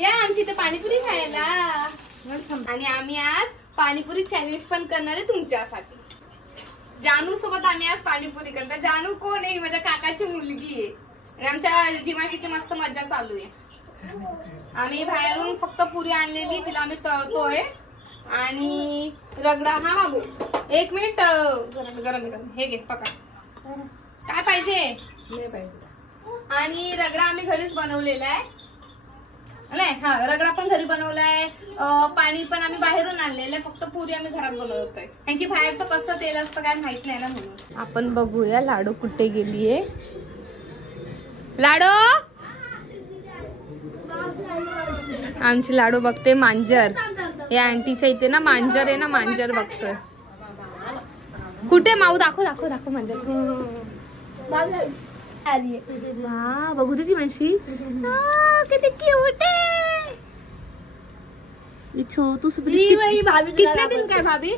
या आमची इथे पाणीपुरी खायला. आणि आम्ही आज पाणीपुरी चॅलेंज पण करणार आहे तुमच्यासाठी. जानू सोबत आम्ही आज पाणीपुरी करणार. जानू कोण आहे? माझ्या काकाची मुलगी आहे. आणि आमच्या जीवाशीची मस्त मजा चालू आहे. आम्ही बाहेरून फक्त पुरी आणलेली, तिला आम्ही तळतोय. आणि रगडा. हा बाबू एक मिनिट, गरम गरम हे घे पकड. काय पाहिजे? आणि रगडा आम्ही घरीच बनवलेला आहे. नाही हा रगडा पण घरी बनवलाय. पाणी पण आम्ही बाहेरून आणलेलं आहे. फक्त पुरी आम्ही घरात बनवतोय, कारण की बाहेरचं कसं तेल असतं काय माहित नाही ना, म्हणून. आपण बघूया लाडू कुठे गेलीये. लाडू, आमची लाडू बघते मांजर. या आंटीच्या इथे ना मांजर आहे ना, मांजर बघतोय. कुठे माऊ? दाखव दाखव दाखव मांजर. वा बघू तुझी मानशी किती क्यूट आहे. छोटू सी. कितने दिन का है भाभी?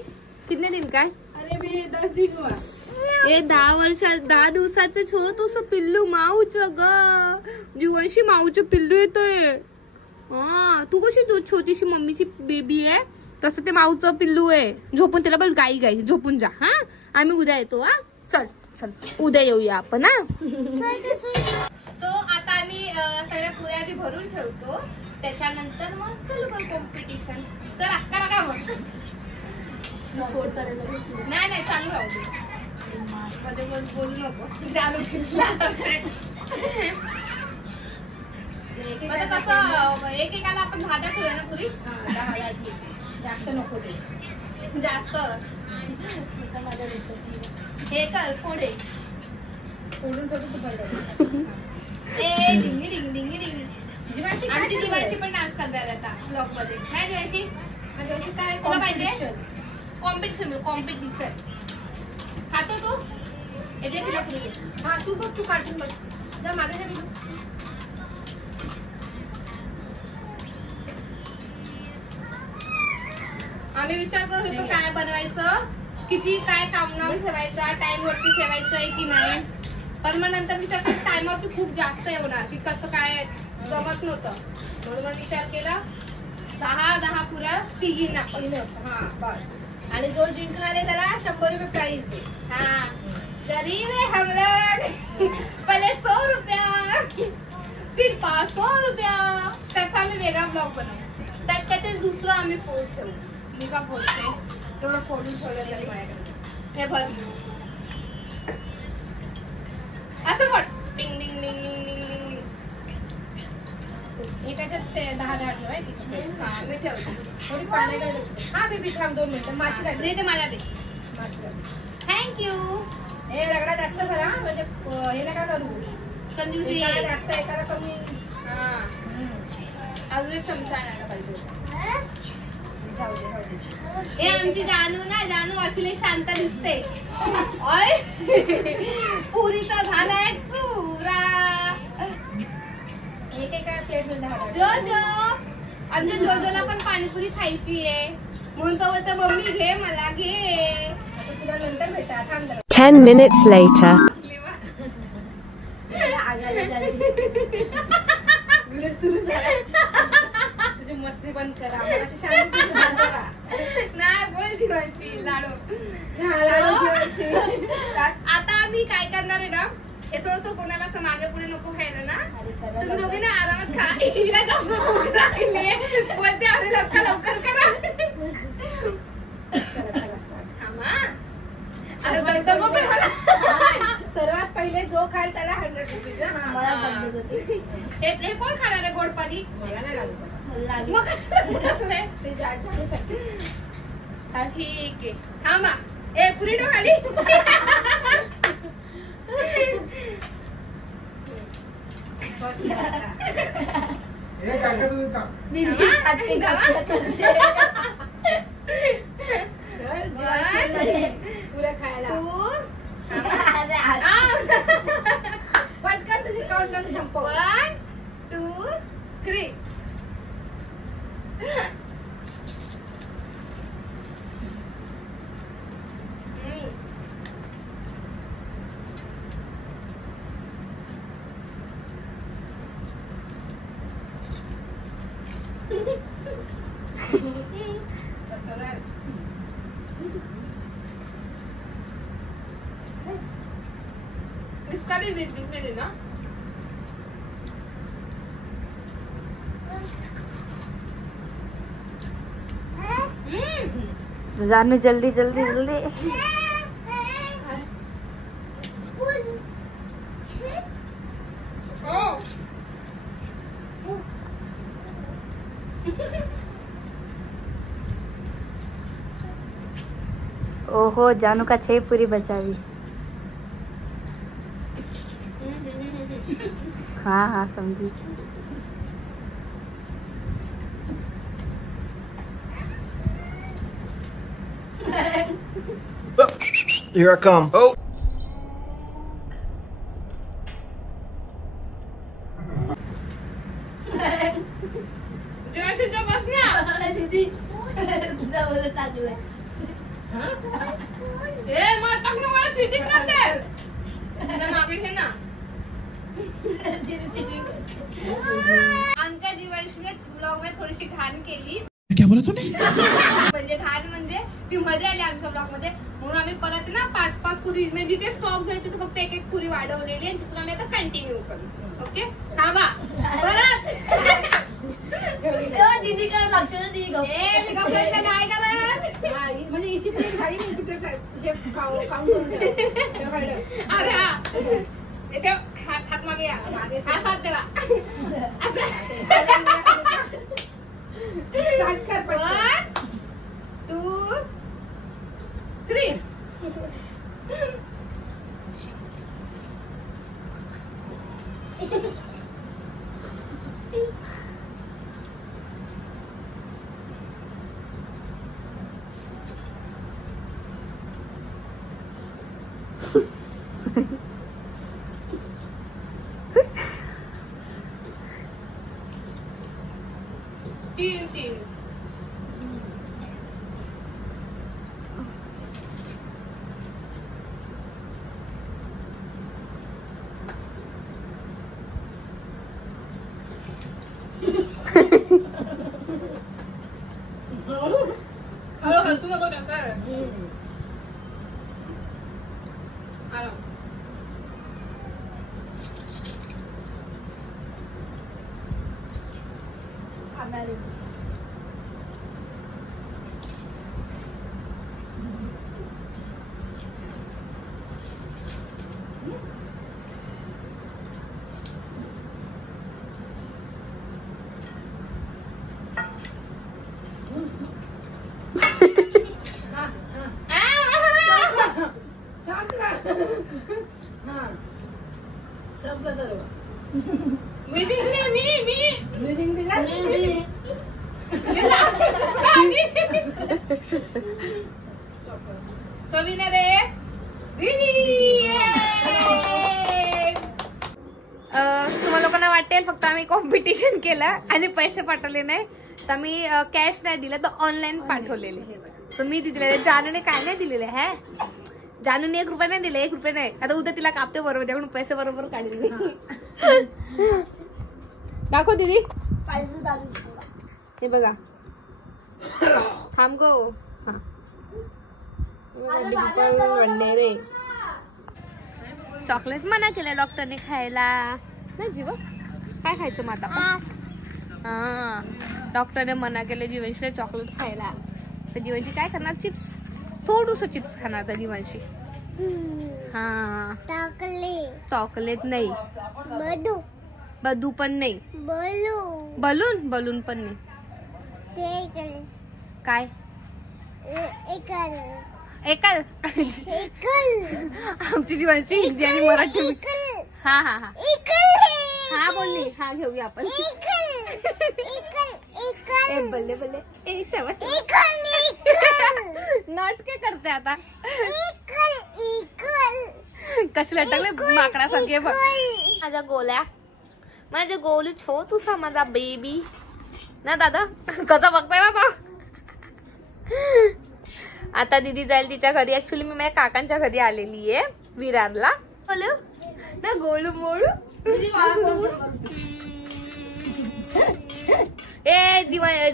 कितने दिन का है? अरे मी 10 दिन हुआ. ये 10 दिवसाचं छोटूस पिल्लू माऊचं ग. जीवाशी माऊचं पिल्लू येतोय. हा तू कशी छोटीशी मम्मीची बेबी आहे, तसं ते माऊचं पिल्लू आहे. झोपून त्याला बस गाई गाई झोपून जा. हा आम्ही उद्या येतो. हा चल चल उद्या येऊया आपण. हा सो आता आम्ही सगळ्या पुऱ्या आधी भरून ठेवतो, त्याच्यानंतर मग चल कॉम्पिटिशन. चला करा का मग. नाही नाही चालू राहू दे, मध्ये बोलू नको. चालू आता कसं एकेकाला आपण 10 ठेवूया ना पुरी. जास्त नको ते. जास्त हे कर फोडे. फोडून फोडून ए डिंगी डिंग डिंगी डिंग. जीवाशी आमची जीवाशी पण डान्स करणार आता ब्लॉग मध्ये. नाही जीवाशी? जीवाशी काय तुला पाहिजे? कॉम्पिटिशन खातो तू? येते तिला पुरी. हा तू बघ, तू काढून बघ. जा मागे जा. आम्ही विचार करत होतो काय बनवायचं, किती काय कामनाम ठेवायचा, टाइम वरती ठेवायचंय की नाही. पण मग नंतर विचार करत टाइमवरती खूप जास्त येणार की कसं काय जमत नव्हतं, म्हणून मग विचार केला 10 पुऱ्या तिघींना. हा बस. आणि जो जिंकणार आहे त्याला 100 रुपये प्राइस आहे. हाँ गरीब है हम लोग. पहले 100 रुपया फिर 500 रुपया. त्याचा आम्ही वेगळा ब्लॉग बनवू. त्यात काहीतरी दुसरं आम्ही फोड ठेवू. मी का फोडते तेवढं फोडून ठेवलं माझ्याकडे. हे बघ असं फोड. डिंग डिंग डिंग डिंग डिंग डिंग. हे त्याच्यात 10 ठेवाय. हा मी ठेवते. थोडी पाण्याकडे लक्ष दे. हा बेबी थांब 2 मिनिटं. माशी लागली ते मला दे. माशी. थँक्यू. हे रगडा जास्त भरा, म्हणजे हे नका करू कंजूसी. जास्त एकाला कमी. हा अजून एक चमचा आणायला पाहिजे. हे आमची जानू ना, जानू असले शांत दिसते. पुरीचा झालाय चुरा. एकेका प्लेट मध्ये जोजो, आमच्या जोजोला पण पाणीपुरी खायची आहे, म्हणून तो बोलतो मम्मी घे मला घे. आता तुला नंतर भेटा. थांब जरा. 10 minutes later. व्हिडिओ सुरू झाला. तुझी मस्ती बंद करा. मला अशी शांत करा. नाही बोल जीवाची लाडू. आता आम्ही काय करणार आहे ना, हे थोडस कोणाला असं मागे पुढे नको खायला ना. तुम्ही दोघे ना आरामात खा. हिला जास्त भूक लागली बोलते अरे लवकर करा. सर्वात पहिले जो खाल त्याला 100 रुपीज. हे कोण खाणार आहे गोड पाणी? मला नाही लागत. मग कसं ते जाण्यासाठी. ठीक आहे थांबा. ए पुरी ठेव खाली. पुऱ्या खायला तू पटकन तुझी काउंटडाऊन संपव. 1 2 3. इसका भी बीच बीच में देना। जानू जल्दी जल्दी जल्दी। ओहो जानू का 6 पूरी बचावी। हाँ हाँ समझी। Here I come. Oh. बस ना दीदी तुझा मला टाकलंय मला टाकणं मला चिटिंग करते तुला मागे घे ना आमच्या जीवनशीने ब्लॉग मध्ये थोडीशी घाण केली क्या बोला तूने? म्हणजे घाण म्हणजे ती मध्ये आली आमच्या ब्लॉग मध्ये म्हणून आम्ही परत ना 5-5 पुरी म्हणजे जिथे स्टॉप झाली तिथे फक्त एक पुरी वाढवलेली आणि तिथून आम्ही आता कंटिन्यू करू ओके थांबा परत दीदीकडे लक्ष दे मी गप्पाला काय करत म्हणजे हिची प्लेट झाली ना हिची प्लेट काउंट करून अरे हा याच्या हात मागे या असा त्याला असं 1 2 3 3 हसू नको नका संपलं सर्व मी जिंकले मी जिंकली विनर आहे दीदी तुम्हाला लोकांना वाटेल फक्त आम्ही कॉम्पिटिशन केलं आणि पैसे पाठवले नाही तर मी कॅश नाही दिलं तर ऑनलाईन पाठवलेले तर मी दिले जानूने काय नाही दिलेले है जानूने 1 रुपया नाही दिले 1 रुपया नाही आता उद्या तिला कापते बरोबर त्याकडून पैसे बरोबर काढले दाखव दीदी हे बघा थांब गो हा रे चॉकलेट मना केलं डॉक्टरने खायला ना जीव काय खायचं मग आता हा डॉक्टरने मना केलं जीवनशीला चॉकलेट खायला तर जीवनशी काय करणार चिप्स थोडस चिप्स खाणार तर जीवनशी हा चॉकलेट नाही बदू पण नाही बलून बलून पण नाही काय एकल आमची जीवनची हिंदी आणि मराठी हा हा हा हा बोलली हा घेऊया आपण बल्ले बल्ले ए शाबाश नाटके करते आता कसले टाकले माकडासारखे बघ माझ्या गोल्या माझ्या गोलू छो तुझा माझा बेबी ना दादा कसा बघताय बाबा आता दीदी जाईल तिच्या घरी ऍक्च्युली मी माझ्या काकांच्या घरी आलेली आहे विरारला बोलू ना गोलू मोळू ए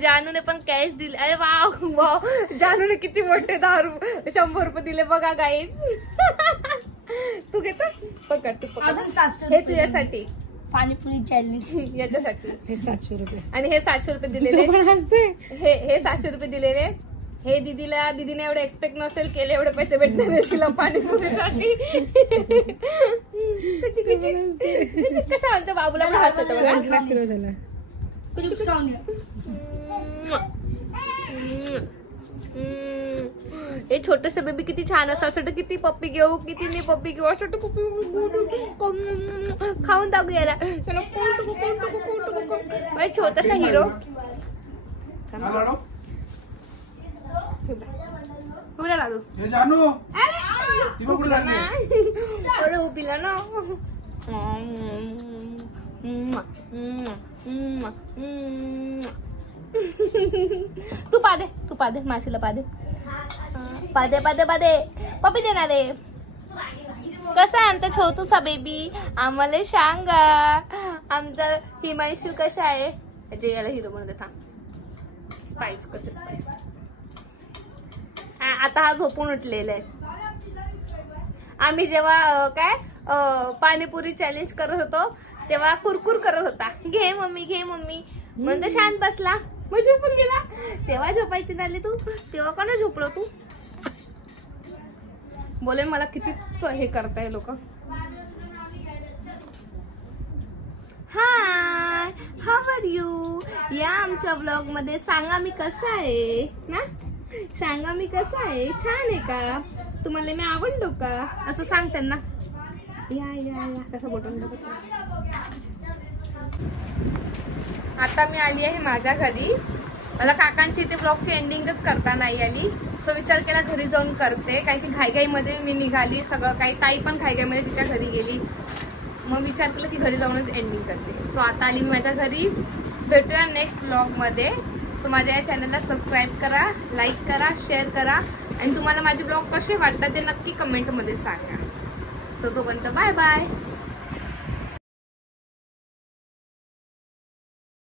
जानूने पण कॅश दिले. अरे वाव वाव, जानूने किती मोठे 100 रुपये दिले बघा गाईज. तू घेतो पकड, तू पकड. हे तुझ्यासाठी पाणीपुरी चॅलेंज याच्यासाठी. हे 700 रुपये आणि हे 700 रुपये दिलेले. हे 700 रुपये दिलेले. हे दीदीने एवढे एक्सपेक्ट नसेल केले एवढे पैसे भेटणार आहे तिला पाणीपुरीसाठी. कसं आमच्या बाबूला पण हसत बघा. चिप्स खाऊन हे छोटस बेबी किती छान असं वाटतं. किती पप्पी घेऊ किती नाही पप्पी घेऊ असं वाटतं. पप्पी खाऊन टाकू याला. छोटासा हिरो. कुठे लागू उभीला ना. तू पादे मासीला पादे पप्पी देणार आहे. कसा आहे आमचा छोटूसा बेबी आम्हाला सांगा. आमचा हिमांशू कसा आहे. ते याला हिरो म्हणून देता. स्पाइस कसे स्पाइस. आता हा झोपून उठलेला आहे. आम्ही जेव्हा पाणीपुरी चॅलेंज करत होतो तेव्हा कुरकुर करत होता. घे मम्मी म्हणतो शांत बसला. मग झोपून गेला. तेव्हा झोपायची झाली तू. तेव्हा कोणा झोपलो तू. बोले मला किती हे करताय लोक. हाय हाऊ आर यू. या आमच्या ब्लॉग मध्ये सांगा मी कसा आहे ना. सांगा मी कसा आहे. छान आहे का. तुम्हाला मी आवडलो का असं सांग त्यांना. या कसं बोटून आता मी आली आहे माझ्या घरी. मला काकांची ते ब्लॉगची एंडिंगच करता नाही आली. सो विचार केला घरी जाऊन करते. कारण की घाईघाईमध्ये मी निघाली सगळं काही. ताई पण घाईघाईमध्ये तिच्या घरी गेली. मग विचार केला की घरी जाऊनच एंडिंग करते. सो आता आली मी माझ्या घरी. भेटूया नेक्स्ट ब्लॉग मध्ये. सो माझ्या या चॅनलला सबस्क्राईब करा, लाईक करा, शेअर करा. आणि तुम्हाला माझे ब्लॉग कसे वाटतात ते नक्की कमेंट मध्ये सांगा. सो तोपर्यंत बाय बाय.